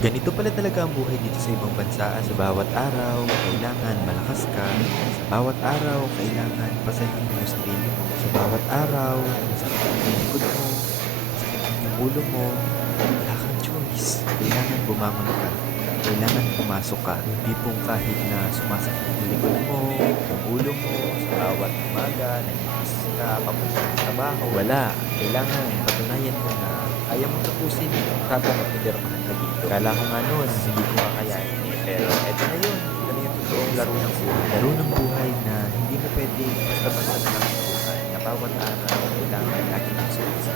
Ganito pala talaga ang buhay dito sa ibang bansa. Sa bawat araw, kailangan malakas ka. Sa bawat araw, kailangan pasahin mo yung sarili mo. Sa bawat araw, masakit ang likod mo, masakit ang yung ulo mo, wala kang choice. Kailangan bumangon ka. Kailangan pumasok ka. Yung tipong kahit na sumasakit yung likod mo, yung ulo mo, sa bawat umaga, nagigising ka, papunta ng trabaho, wala. Kailangan patunayan mo na kaya mong tapusin yung habang pinirmahan ka dito. Kala ko nga noon, hindi ko kakayanin eh. Pero eto na yun. Ito na yung totoong laro ng buhay. Laro ng buhay na hindi mo pwede basta-basta nakakatuhan. Na bawat araw, kailangan lagi ng sulit.